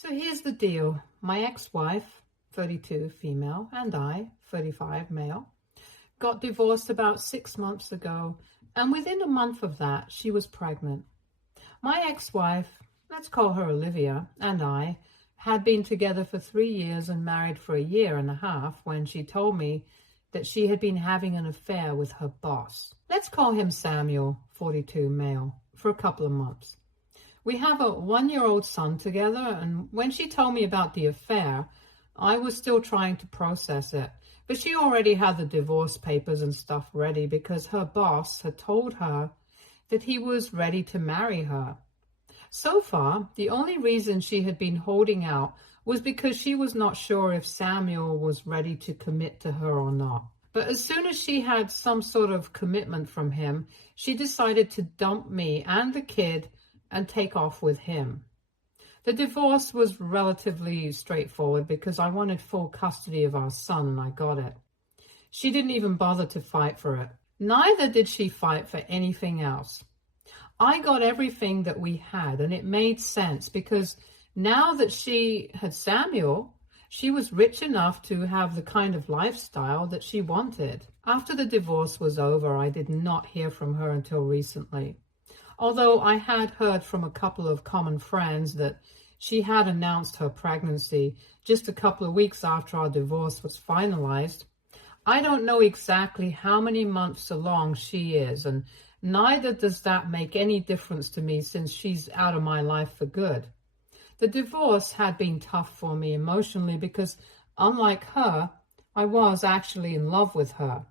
So here's the deal. My ex-wife, 32 female, and I, 35 male, got divorced about 6 months ago, and within a month of that, she was pregnant. My ex-wife, let's call her Olivia, and I had been together for 3 years and married for a year and a half when she told me that she had been having an affair with her boss. Let's call him Samuel, 42 male, for a couple of months. We have a 1-year-old son together, and when she told me about the affair, I was still trying to process it. But she already had the divorce papers and stuff ready because her boss had told her that he was ready to marry her. So far, the only reason she had been holding out was because she was not sure if Samuel was ready to commit to her or not. But as soon as she had some sort of commitment from him, she decided to dump me and the kid and take off with him. The divorce was relatively straightforward because I wanted full custody of our son and I got it. She didn't even bother to fight for it. Neither did she fight for anything else. I got everything that we had, and it made sense because now that she had Samuel, she was rich enough to have the kind of lifestyle that she wanted. After the divorce was over, I did not hear from her until recently. Although I had heard from a couple of common friends that she had announced her pregnancy just a couple of weeks after our divorce was finalized. I don't know exactly how many months along she is, and neither does that make any difference to me since she's out of my life for good. The divorce had been tough for me emotionally because, unlike her, I was actually in love with her,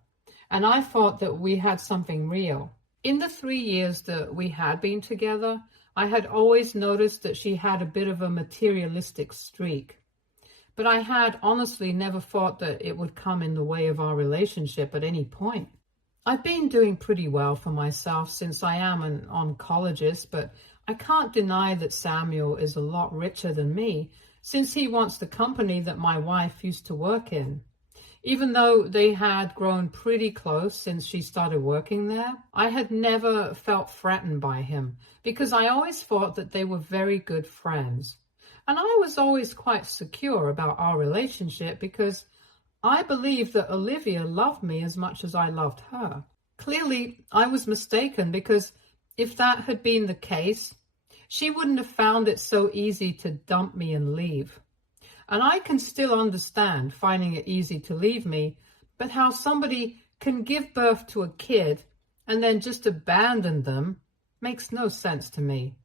and I thought that we had something real. In the 3 years that we had been together, I had always noticed that she had a bit of a materialistic streak. But I had honestly never thought that it would come in the way of our relationship at any point. I've been doing pretty well for myself since I am an oncologist, but I can't deny that Samuel is a lot richer than me since he wants the company that my wife used to work in. Even though they had grown pretty close since she started working there, I had never felt threatened by him because I always thought that they were very good friends. And I was always quite secure about our relationship because I believed that Olivia loved me as much as I loved her. Clearly, I was mistaken because if that had been the case, she wouldn't have found it so easy to dump me and leave. And I can still understand finding it easy to leave me, but how somebody can give birth to a kid and then just abandon them makes no sense to me.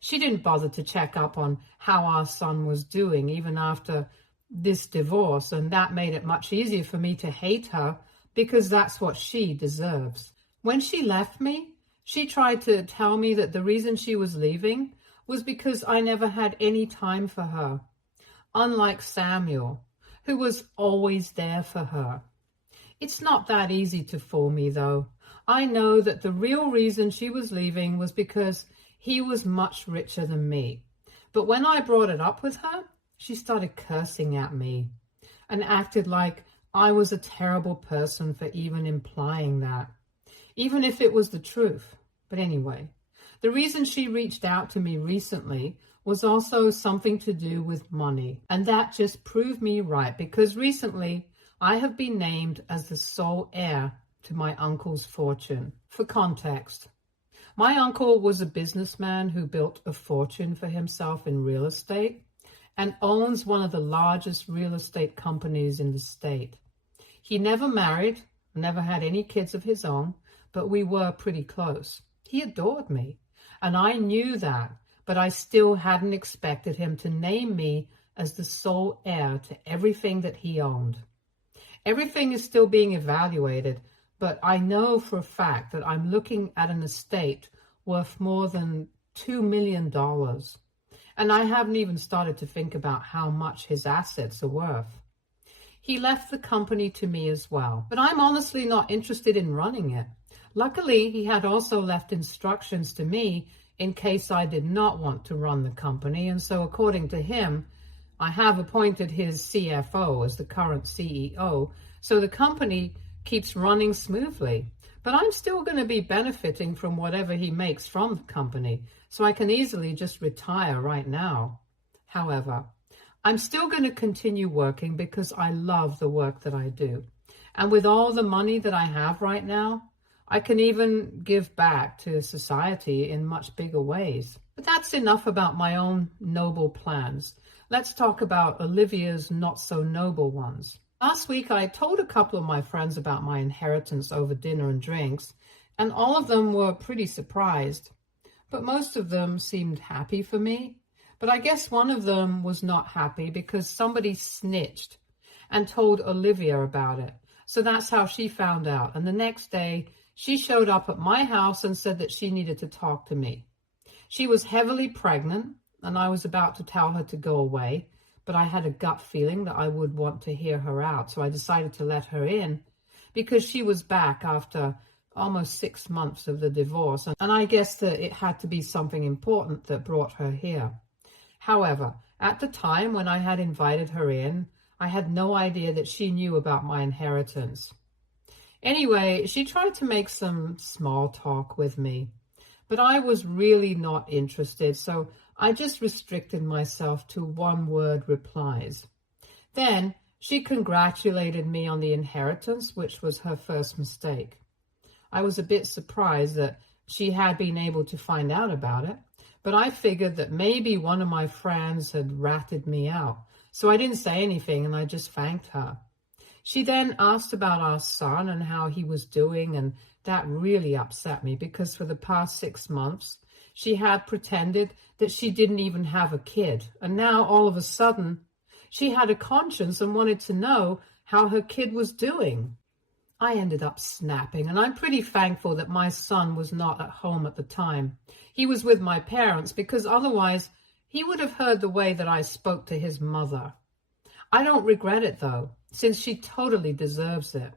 She didn't bother to check up on how our son was doing even after this divorce, and that made it much easier for me to hate her because that's what she deserves. When she left me, she tried to tell me that the reason she was leaving was because I never had any time for her. Unlike Samuel, who was always there for her. It's not that easy to fool me, though. I know that the real reason she was leaving was because he was much richer than me. But when I brought it up with her, she started cursing at me and acted like I was a terrible person for even implying that, even if it was the truth. But anyway, the reason she reached out to me recently was also something to do with money. And that just proved me right because recently I have been named as the sole heir to my uncle's fortune. For context, my uncle was a businessman who built a fortune for himself in real estate and owns one of the largest real estate companies in the state. He never married, never had any kids of his own, but we were pretty close. He adored me, and I knew that. But I still hadn't expected him to name me as the sole heir to everything that he owned. Everything is still being evaluated, but I know for a fact that I'm looking at an estate worth more than $2 million. And I haven't even started to think about how much his assets are worth. He left the company to me as well, but I'm honestly not interested in running it. Luckily, he had also left instructions to me in case I did not want to run the company, and so according to him, I have appointed his CFO as the current CEO, so the company keeps running smoothly. But I'm still going to be benefiting from whatever he makes from the company, so I can easily just retire right now. However, I'm still going to continue working because I love the work that I do. And with all the money that I have right now, I can even give back to society in much bigger ways. But that's enough about my own noble plans. Let's talk about Olivia's not so noble ones. Last week, I told a couple of my friends about my inheritance over dinner and drinks, and all of them were pretty surprised. But most of them seemed happy for me. But I guess one of them was not happy because somebody snitched and told Olivia about it. So that's how she found out. And the next day, she showed up at my house and said that she needed to talk to me. She was heavily pregnant, and I was about to tell her to go away, but I had a gut feeling that I would want to hear her out. So I decided to let her in because she was back after almost 6 months of the divorce. And I guess that it had to be something important that brought her here. However, at the time when I had invited her in, I had no idea that she knew about my inheritance. Anyway, she tried to make some small talk with me, but I was really not interested, so I just restricted myself to one-word replies. Then she congratulated me on the inheritance, which was her first mistake. I was a bit surprised that she had been able to find out about it, but I figured that maybe one of my friends had ratted me out. So I didn't say anything and I just thanked her. She then asked about our son and how he was doing, and that really upset me because for the past 6 months, she had pretended that she didn't even have a kid. And now all of a sudden, she had a conscience and wanted to know how her kid was doing. I ended up snapping, and I'm pretty thankful that my son was not at home at the time. He was with my parents because otherwise he would have heard the way that I spoke to his mother. I don't regret it though, since she totally deserves it.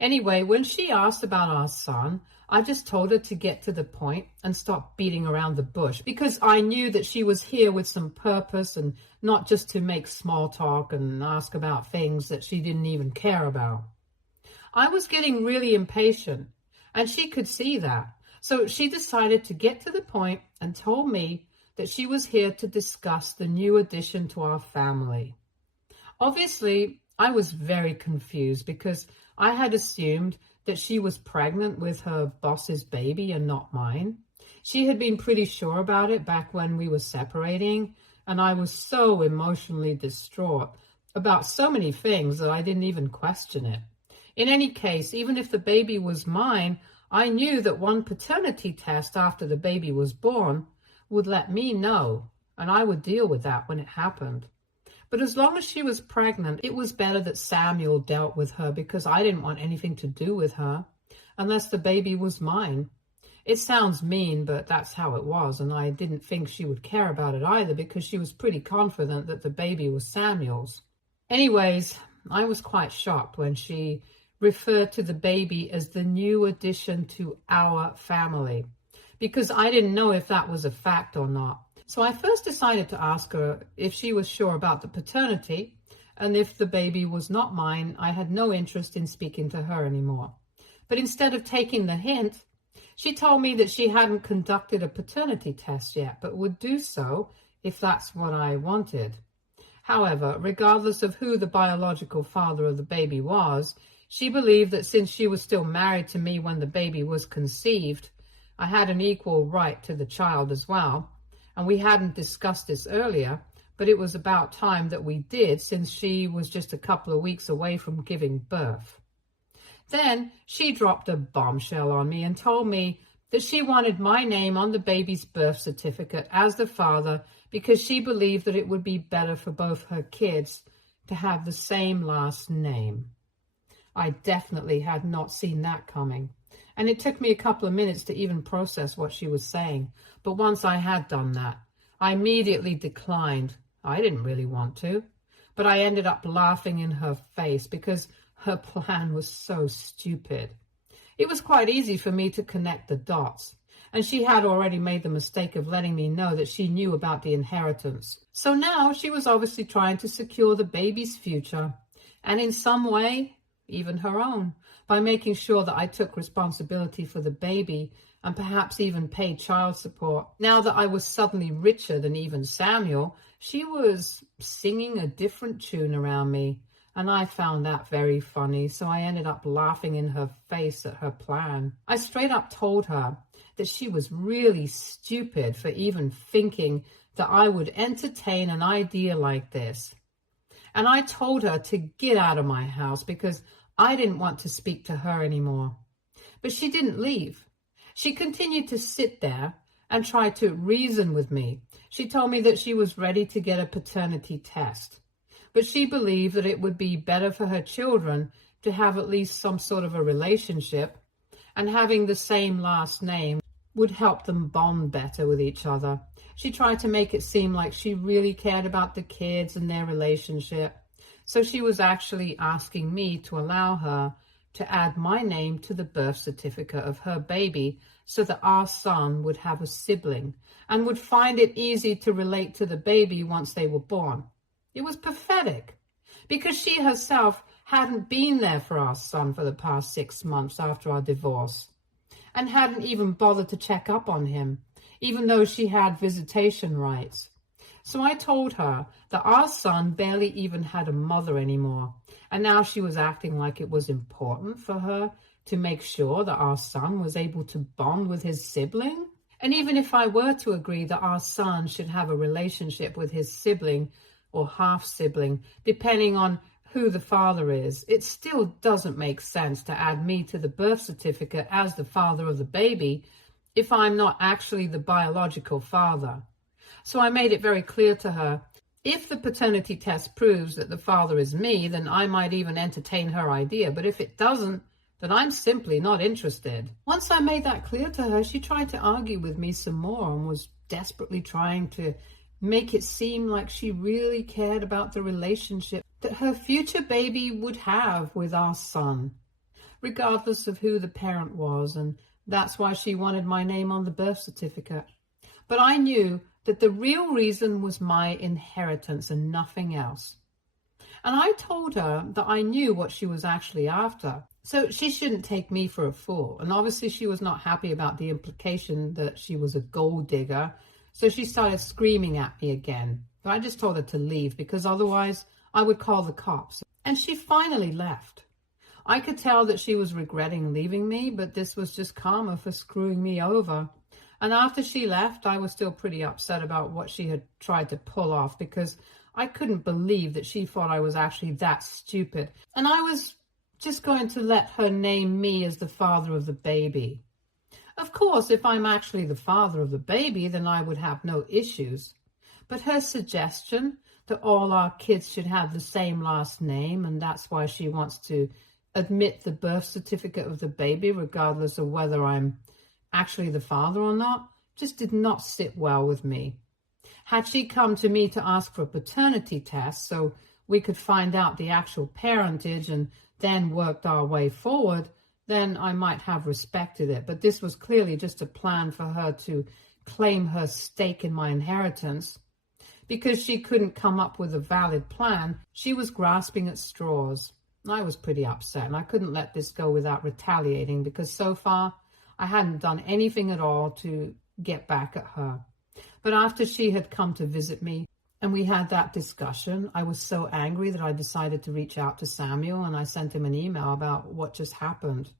Anyway, when she asked about our son, I just told her to get to the point and stop beating around the bush because I knew that she was here with some purpose and not just to make small talk and ask about things that she didn't even care about. I was getting really impatient, and she could see that. So she decided to get to the point and told me that she was here to discuss the new addition to our family. Obviously, I was very confused because I had assumed that she was pregnant with her boss's baby and not mine. She had been pretty sure about it back when we were separating, and I was so emotionally distraught about so many things that I didn't even question it. In any case, even if the baby was mine, I knew that one paternity test after the baby was born would let me know, and I would deal with that when it happened. But as long as she was pregnant, it was better that Samuel dealt with her because I didn't want anything to do with her unless the baby was mine. It sounds mean, but that's how it was, and I didn't think she would care about it either because she was pretty confident that the baby was Samuel's. Anyways, I was quite shocked when she referred to the baby as the new addition to our family because I didn't know if that was a fact or not. So I first decided to ask her if she was sure about the paternity, and if the baby was not mine, I had no interest in speaking to her anymore. But instead of taking the hint, she told me that she hadn't conducted a paternity test yet, but would do so if that's what I wanted. However, regardless of who the biological father of the baby was, she believed that since she was still married to me when the baby was conceived, I had an equal right to the child as well. And we hadn't discussed this earlier, but it was about time that we did since she was just a couple of weeks away from giving birth. Then she dropped a bombshell on me and told me that she wanted my name on the baby's birth certificate as the father because she believed that it would be better for both her kids to have the same last name. I definitely had not seen that coming, and it took me a couple of minutes to even process what she was saying. But once I had done that, I immediately declined. I didn't really want to, but I ended up laughing in her face because her plan was so stupid. It was quite easy for me to connect the dots, and she had already made the mistake of letting me know that she knew about the inheritance. So now she was obviously trying to secure the baby's future, and in some way, even her own, by making sure that I took responsibility for the baby and perhaps even pay child support. Now that I was suddenly richer than even Samuel, she was singing a different tune around me, and I found that very funny, so I ended up laughing in her face at her plan. I straight up told her that she was really stupid for even thinking that I would entertain an idea like this. And I told her to get out of my house because I didn't want to speak to her anymore. But she didn't leave. She continued to sit there and try to reason with me. She told me that she was ready to get a paternity test, but she believed that it would be better for her children to have at least some sort of a relationship, and having the same last name would help them bond better with each other. She tried to make it seem like she really cared about the kids and their relationship. So she was actually asking me to allow her to add my name to the birth certificate of her baby so that our son would have a sibling and would find it easy to relate to the baby once they were born. It was pathetic because she herself hadn't been there for our son for the past 6 months after our divorce and hadn't even bothered to check up on him, even though she had visitation rights. So I told her that our son barely even had a mother anymore, and now she was acting like it was important for her to make sure that our son was able to bond with his sibling. And even if I were to agree that our son should have a relationship with his sibling or half-sibling, depending on who the father is, it still doesn't make sense to add me to the birth certificate as the father of the baby if I'm not actually the biological father. So I made it very clear to her, if the paternity test proves that the father is me, then I might even entertain her idea. But if it doesn't, then I'm simply not interested. Once I made that clear to her, she tried to argue with me some more and was desperately trying to make it seem like she really cared about the relationship that her future baby would have with our son, regardless of who the parent was, and that's why she wanted my name on the birth certificate. But I knew that the real reason was my inheritance and nothing else. And I told her that I knew what she was actually after, so she shouldn't take me for a fool. And obviously she was not happy about the implication that she was a gold digger, so she started screaming at me again. But I just told her to leave because otherwise I would call the cops. And she finally left. I could tell that she was regretting leaving me, but this was just karma for screwing me over. And after she left, I was still pretty upset about what she had tried to pull off because I couldn't believe that she thought I was actually that stupid. And I was just going to let her name me as the father of the baby. Of course, if I'm actually the father of the baby, then I would have no issues. But her suggestion that all our kids should have the same last name, and that's why she wants to admit the birth certificate of the baby, regardless of whether I'm actually the father or not, just did not sit well with me. Had she come to me to ask for a paternity test so we could find out the actual parentage and then worked our way forward, then I might have respected it. But this was clearly just a plan for her to claim her stake in my inheritance. Because she couldn't come up with a valid plan, she was grasping at straws. I was pretty upset, and I couldn't let this go without retaliating because so far I hadn't done anything at all to get back at her. But after she had come to visit me and we had that discussion, I was so angry that I decided to reach out to Samuel, and I sent him an email about what just happened.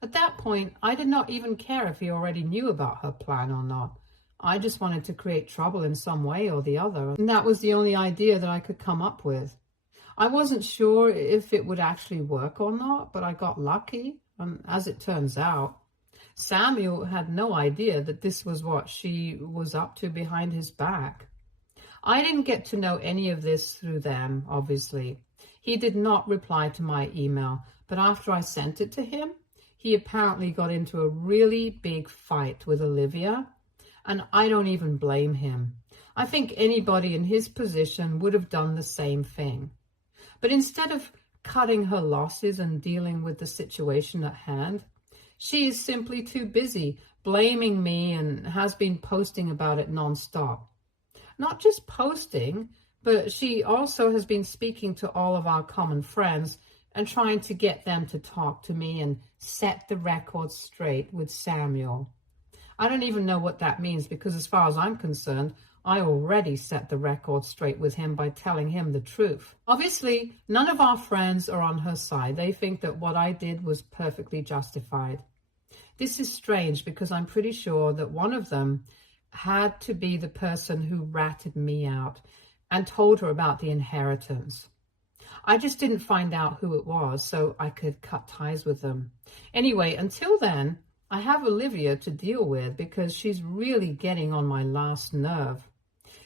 At that point, I did not even care if he already knew about her plan or not. I just wanted to create trouble in some way or the other, and that was the only idea that I could come up with. I wasn't sure if it would actually work or not, but I got lucky, and as it turns out, Samuel had no idea that this was what she was up to behind his back. I didn't get to know any of this through them, obviously. He did not reply to my email, but after I sent it to him, he apparently got into a really big fight with Olivia, and I don't even blame him. I think anybody in his position would have done the same thing. But instead of cutting her losses and dealing with the situation at hand, she is simply too busy blaming me and has been posting about it nonstop. Not just posting, but she also has been speaking to all of our common friends and trying to get them to talk to me and set the record straight with Samuel. I don't even know what that means because as far as I'm concerned, I already set the record straight with him by telling him the truth. Obviously, none of our friends are on her side. They think that what I did was perfectly justified. This is strange because I'm pretty sure that one of them had to be the person who ratted me out and told her about the inheritance. I just didn't find out who it was so I could cut ties with them. Anyway, until then, I have Olivia to deal with because she's really getting on my last nerve.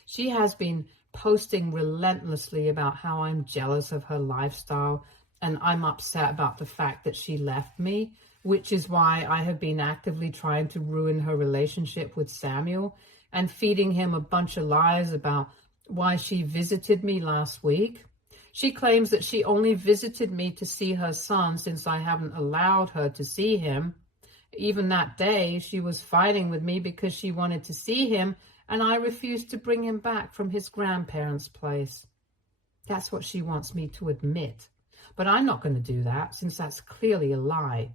She has been posting relentlessly about how I'm jealous of her lifestyle and I'm upset about the fact that she left me, which is why I have been actively trying to ruin her relationship with Samuel and feeding him a bunch of lies about why she visited me last week. She claims that she only visited me to see her son since I haven't allowed her to see him. Even that day, she was fighting with me because she wanted to see him and I refused to bring him back from his grandparents' place. That's what she wants me to admit. But I'm not going to do that since that's clearly a lie.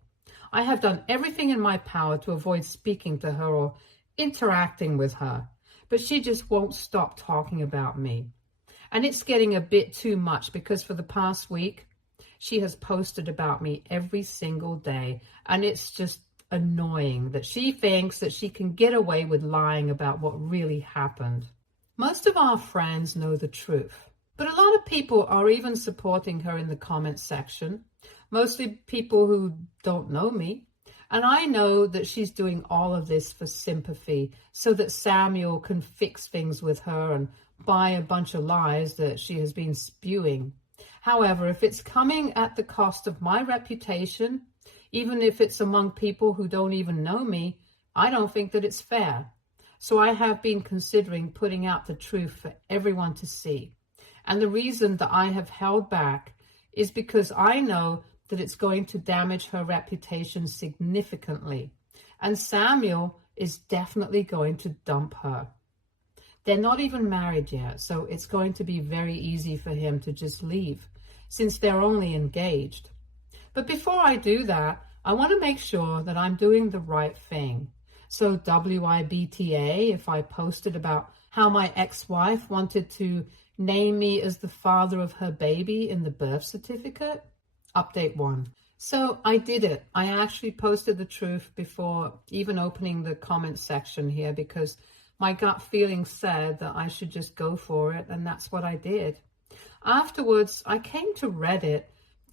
I have done everything in my power to avoid speaking to her or interacting with her, but she just won't stop talking about me. And it's getting a bit too much because for the past week, she has posted about me every single day, and it's just annoying that she thinks that she can get away with lying about what really happened. Most of our friends know the truth, but a lot of people are even supporting her in the comments section, mostly people who don't know me. And I know that she's doing all of this for sympathy so that Samuel can fix things with her and buy a bunch of lies that she has been spewing. However, if it's coming at the cost of my reputation, even if it's among people who don't even know me, I don't think that it's fair. So I have been considering putting out the truth for everyone to see. And the reason that I have held back is because I know that it's going to damage her reputation significantly. And Samuel is definitely going to dump her. They're not even married yet, so it's going to be very easy for him to just leave, since they're only engaged. But before I do that, I want to make sure that I'm doing the right thing. So WIBTA, if I posted about how my ex-wife wanted to name me as the father of her baby in the birth certificate, update 1. So I did it. I actually posted the truth before even opening the comment section here because my gut feeling said that I should just go for it, and that's what I did. Afterwards, I came to Reddit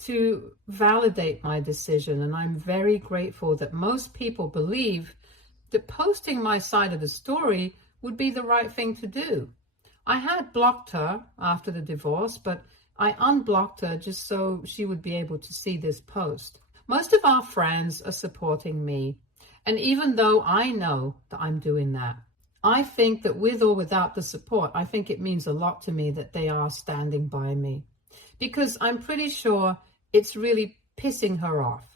to validate my decision, and I'm very grateful that most people believe that posting my side of the story would be the right thing to do. I had blocked her after the divorce, but I unblocked her just so she would be able to see this post. Most of our friends are supporting me, and even though I know that I'm doing that, I think that with or without the support, I think it means a lot to me that they are standing by me, because I'm pretty sure it's really pissing her off.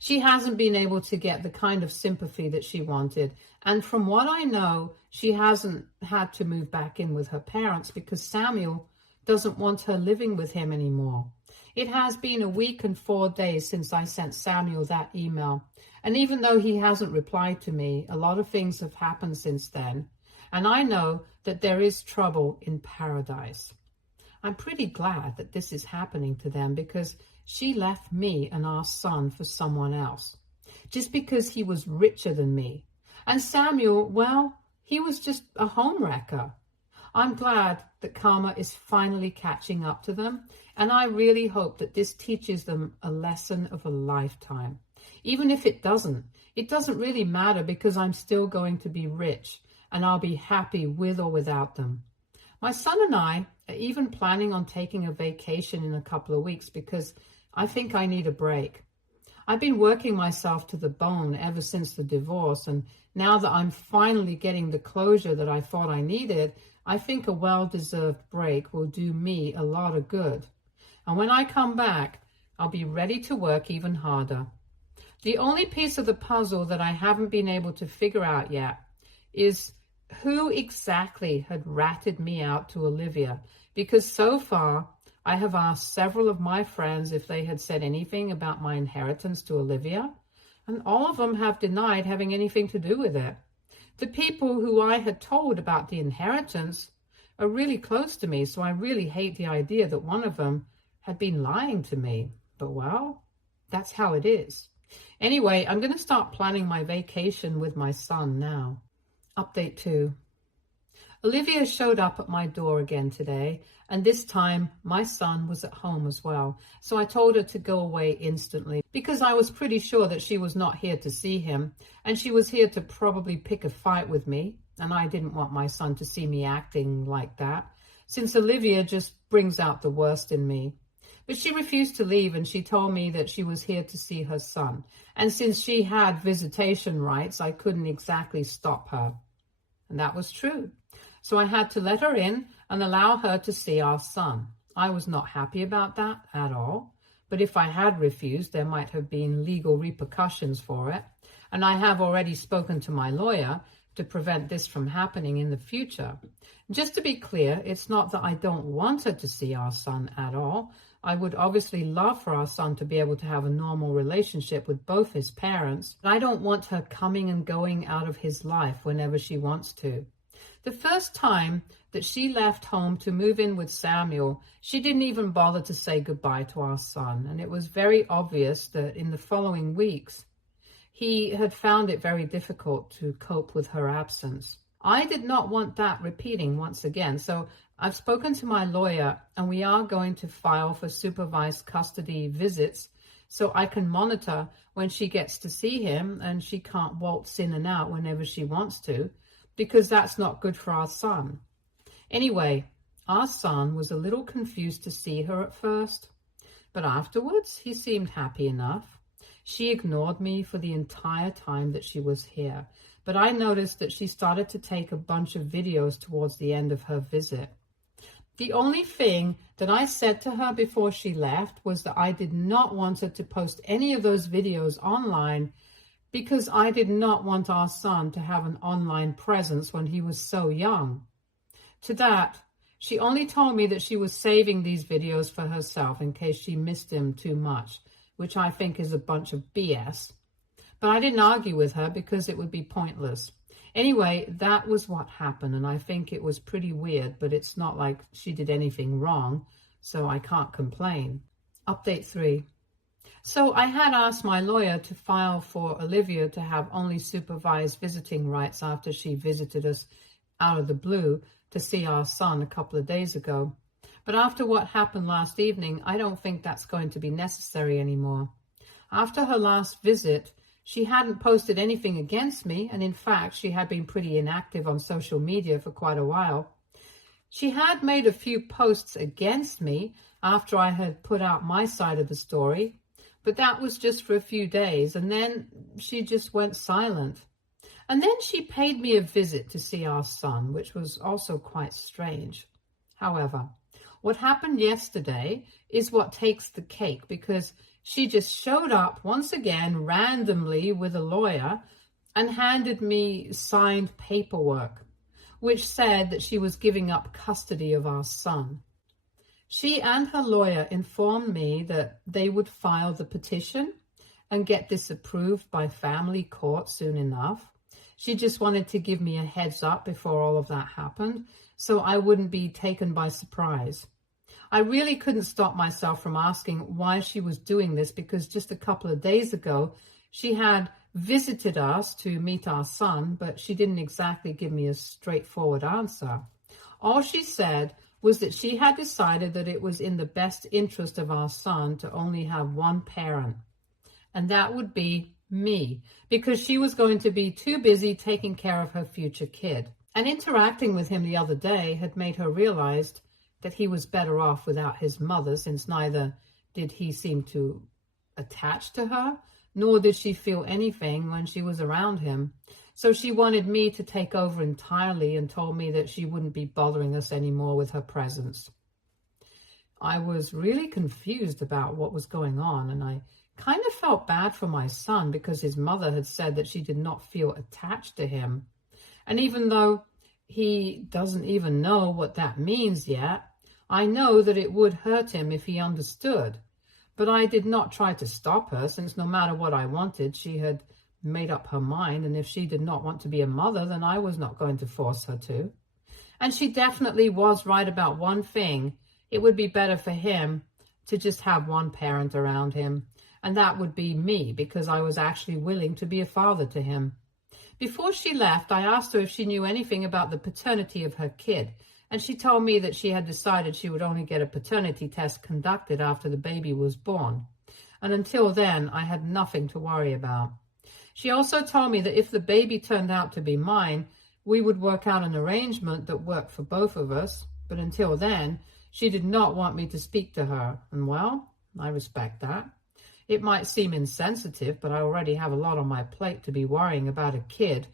She hasn't been able to get the kind of sympathy that she wanted. And from what I know, she hasn't had to move back in with her parents because Samuel doesn't want her living with him anymore. It has been a week and 4 days since I sent Samuel that email. And even though he hasn't replied to me, a lot of things have happened since then. And I know that there is trouble in paradise. I'm pretty glad that this is happening to them because she left me and our son for someone else, just because he was richer than me. And Samuel, well, he was just a homewrecker. I'm glad that karma is finally catching up to them, and I really hope that this teaches them a lesson of a lifetime. Even if it doesn't really matter because I'm still going to be rich, and I'll be happy with or without them. My son and I are even planning on taking a vacation in a couple of weeks because I think I need a break. I've been working myself to the bone ever since the divorce, and now that I'm finally getting the closure that I thought I needed, I think a well-deserved break will do me a lot of good. And when I come back, I'll be ready to work even harder. The only piece of the puzzle that I haven't been able to figure out yet is who exactly had ratted me out to Olivia, because so far I have asked several of my friends if they had said anything about my inheritance to Olivia, and all of them have denied having anything to do with it. The people who I had told about the inheritance are really close to me, so I really hate the idea that one of them had been lying to me. But well, that's how it is. Anyway, I'm going to start planning my vacation with my son now. Update 2. Olivia showed up at my door again today, and this time my son was at home as well. So I told her to go away instantly because I was pretty sure that she was not here to see him, and she was here to probably pick a fight with me, and I didn't want my son to see me acting like that, since Olivia just brings out the worst in me. But she refused to leave, and she told me that she was here to see her son, and since she had visitation rights, I couldn't exactly stop her. And that was true. So I had to let her in and allow her to see our son. I was not happy about that at all, but if I had refused, there might have been legal repercussions for it. And I have already spoken to my lawyer to prevent this from happening in the future. Just to be clear, it's not that I don't want her to see our son at all. I would obviously love for our son to be able to have a normal relationship with both his parents, but I don't want her coming and going out of his life whenever she wants to. The first time that she left home to move in with Samuel, she didn't even bother to say goodbye to our son, and it was very obvious that in the following weeks, he had found it very difficult to cope with her absence. I did not want that repeating once again, so I've spoken to my lawyer, and we are going to file for supervised custody visits so I can monitor when she gets to see him and she can't waltz in and out whenever she wants to, because that's not good for our son. Anyway, our son was a little confused to see her at first, but afterwards he seemed happy enough. She ignored me for the entire time that she was here, but I noticed that she started to take a bunch of videos towards the end of her visit. The only thing that I said to her before she left was that I did not want her to post any of those videos online because I did not want our son to have an online presence when he was so young. To that, she only told me that she was saving these videos for herself in case she missed him too much, which I think is a bunch of BS. But I didn't argue with her because it would be pointless. Anyway, that was what happened, and I think it was pretty weird, but it's not like she did anything wrong, so I can't complain. Update 3. So I had asked my lawyer to file for Olivia to have only supervised visiting rights after she visited us out of the blue to see our son a couple of days ago. But after what happened last evening, I don't think that's going to be necessary anymore. After her last visit, she hadn't posted anything against me, and in fact, she had been pretty inactive on social media for quite a while. She had made a few posts against me after I had put out my side of the story, but that was just for a few days, and then she just went silent. And then she paid me a visit to see our son, which was also quite strange. However, what happened yesterday is what takes the cake, because she just showed up once again randomly with a lawyer and handed me signed paperwork, which said that she was giving up custody of our son. She and her lawyer informed me that they would file the petition and get this approved by family court soon enough. She just wanted to give me a heads up before all of that happened, so I wouldn't be taken by surprise. I really couldn't stop myself from asking why she was doing this, because just a couple of days ago, she had visited us to meet our son, but she didn't exactly give me a straightforward answer. All she said was that she had decided that it was in the best interest of our son to only have one parent, and that would be me, because she was going to be too busy taking care of her future kid. And interacting with him the other day had made her realize that he was better off without his mother, since neither did he seem to attach to her, nor did she feel anything when she was around him. So she wanted me to take over entirely and told me that she wouldn't be bothering us anymore with her presence. I was really confused about what was going on, and I kind of felt bad for my son because his mother had said that she did not feel attached to him. And even though he doesn't even know what that means yet, I know that it would hurt him if he understood. But I did not try to stop her, since no matter what I wanted, she had made up her mind, and if she did not want to be a mother, then I was not going to force her to. And she definitely was right about one thing. It would be better for him to just have one parent around him, and that would be me, because I was actually willing to be a father to him. Before she left, I asked her if she knew anything about the paternity of her kid, and she told me that she had decided she would only get a paternity test conducted after the baby was born. And until then, I had nothing to worry about. She also told me that if the baby turned out to be mine, we would work out an arrangement that worked for both of us. But until then, she did not want me to speak to her. And well, I respect that. It might seem insensitive, but I already have a lot on my plate to be worrying about a kid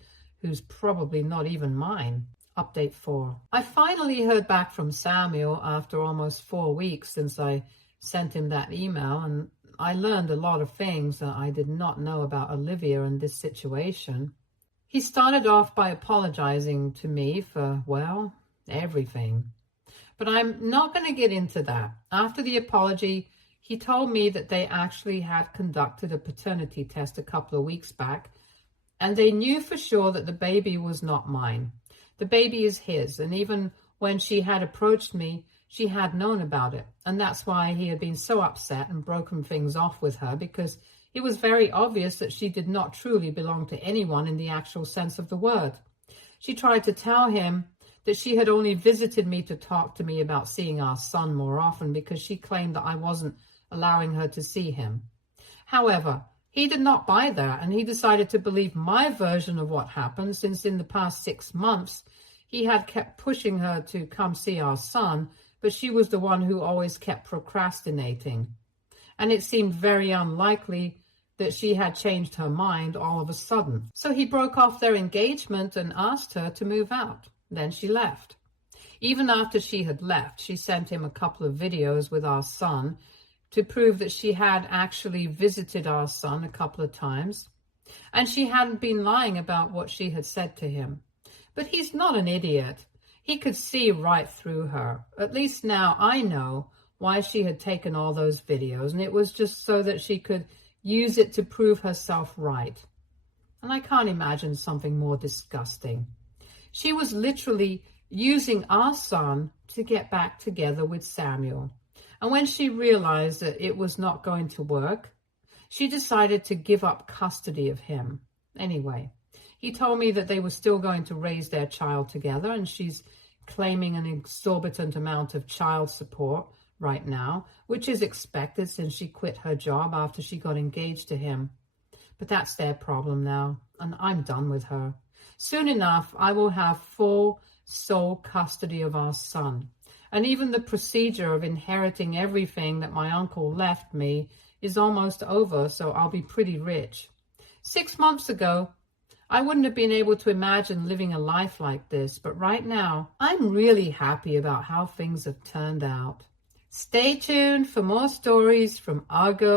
who's probably not even mine. Update 4. I finally heard back from Samuel after almost 4 weeks since I sent him that email, and I learned a lot of things that I did not know about Olivia and this situation. He started off by apologizing to me for, well, everything. But I'm not going to get into that. After the apology, he told me that they actually had conducted a paternity test a couple of weeks back, and they knew for sure that the baby was not mine. The baby is his, and even when she had approached me, she had known about it. And that's why he had been so upset and broken things off with her, because it was very obvious that she did not truly belong to anyone in the actual sense of the word. She tried to tell him that she had only visited me to talk to me about seeing our son more often, because she claimed that I wasn't allowing her to see him. However, he did not buy that, and he decided to believe my version of what happened, since in the past 6 months, he had kept pushing her to come see our son, but she was the one who always kept procrastinating. And it seemed very unlikely that she had changed her mind all of a sudden. So he broke off their engagement and asked her to move out. Then she left. Even after she had left, she sent him a couple of videos with our son to prove that she had actually visited our son a couple of times, and she hadn't been lying about what she had said to him. But he's not an idiot. He could see right through her. At least now I know why she had taken all those videos, and it was just so that she could use it to prove herself right. And I can't imagine something more disgusting. She was literally using our son to get back together with Samuel. And when she realized that it was not going to work, she decided to give up custody of him. Anyway, he told me that they were still going to raise their child together, and she's claiming an exorbitant amount of child support right now, which is expected since she quit her job after she got engaged to him. But that's their problem now, and I'm done with her. Soon enough, I will have full sole custody of our son. And even the procedure of inheriting everything that my uncle left me is almost over, so I'll be pretty rich. 6 months ago, I wouldn't have been able to imagine living a life like this, but right now, I'm really happy about how things have turned out. Stay tuned for more stories from our girl.